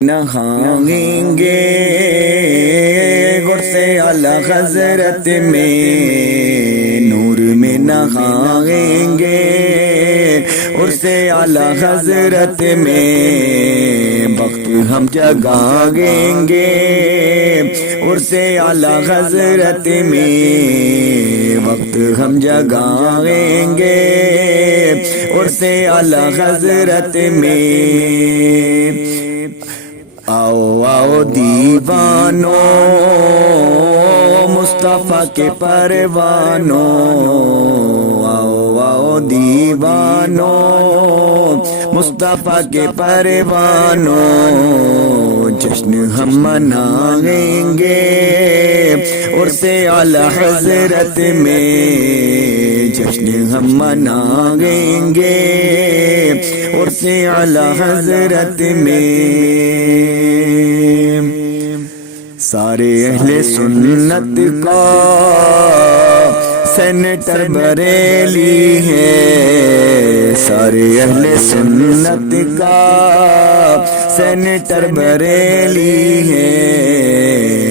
نہائیں گے غرس اعلی حضرت میں، نور میں نہائیں گے غرس اعلی حضرت میں، وقت ہم جگائیں گے غرس اعلی حضرت میں، وقت ہم جگائیں گے غرس اعلی حضرت میں۔ آؤ آؤ دیوانو مصطفیٰ کے پروانو، آؤ آؤ دیوانو مصطفیٰ کے پروانو، جشن ہم منائیں گے عرس اعلی حضرت میں، جشن ہم منائیں گے عرس اعلی حضرت میں۔ سارے اہل سنت کا سینٹر بریلی ہے، سارے اہل سنت کا سینٹر بریلی ہے،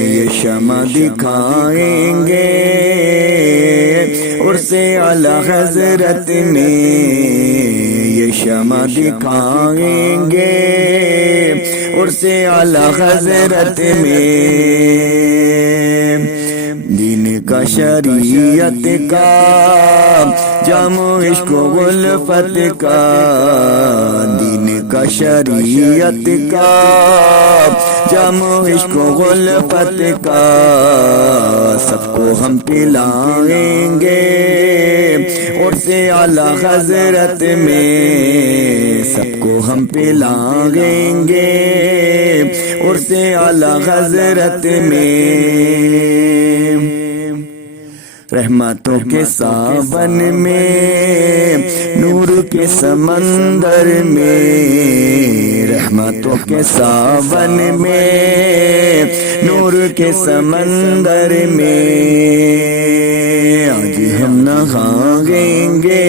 یہ شمع دکھائیں گے عرس اعلی حضرت میں، یہ شمع دکھائیں گے عرس اعلی حضرت میں۔ دین کا شریعت کا جام عشق و الفت کا، دین کا شریعت کا جام عشق و الفت کا، سب کو ہم پلائیں گے عرس اعلی حضرت میں، سب کو ہم پلائیں گے عرس اعلی حضرت میں۔ رحمتوں کے ساون میں، نور کے سمندر میں، رحمتوں کے ساون میں، نور کے سمندر میں، آج ہم نہائیں گے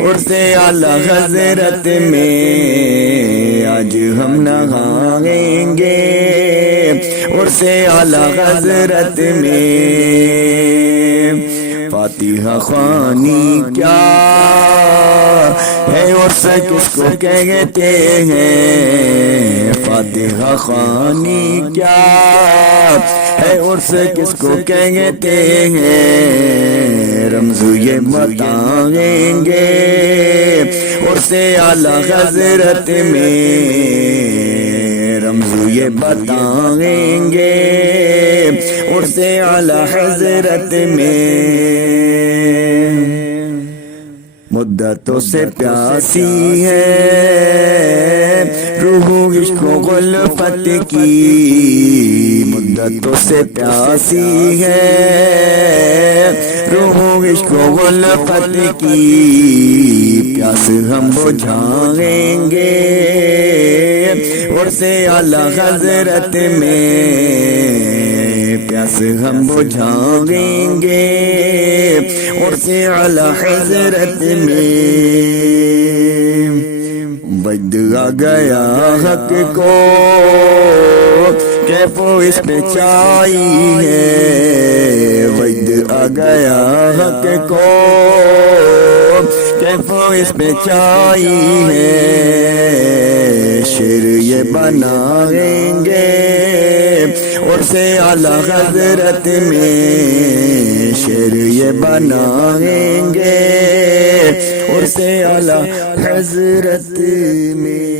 عرس اعلی حضرت میں، آج ہم نہائیں گے عرس اعلی حضرت میں۔ فاتحہ خوانی کیا ہے عرس کس کو کہتے ہیں، فاتحہ خوانی کیا ہے عرس کس کو کہتے ہیں، رمز یہ بتائیں گے عرس اعلی حضرت میں، رمز یہ بتائیں گے عرس اعلی حضرت میں۔ مدتوں سے پیاسی ہے روح عشق و الفت کی، مدتوں سے پیاسی ہے روح عشق و الفت کی، پیاس ہم بجھائیں گے عرس اعلی حضرت میں، پیاس ہم بجھائیں گے عرس اعلی حضرت میں۔ وجد آ گیا حق کو کیف و اس پہ چائی ہے، وجد آ گیا حق کو کیف و اس پہ چائی ہے، شعر یہ بنائیں گے عرس اعلی حضرت میں، شعر یہ بنائیں گے عرس اعلی حضرت میں۔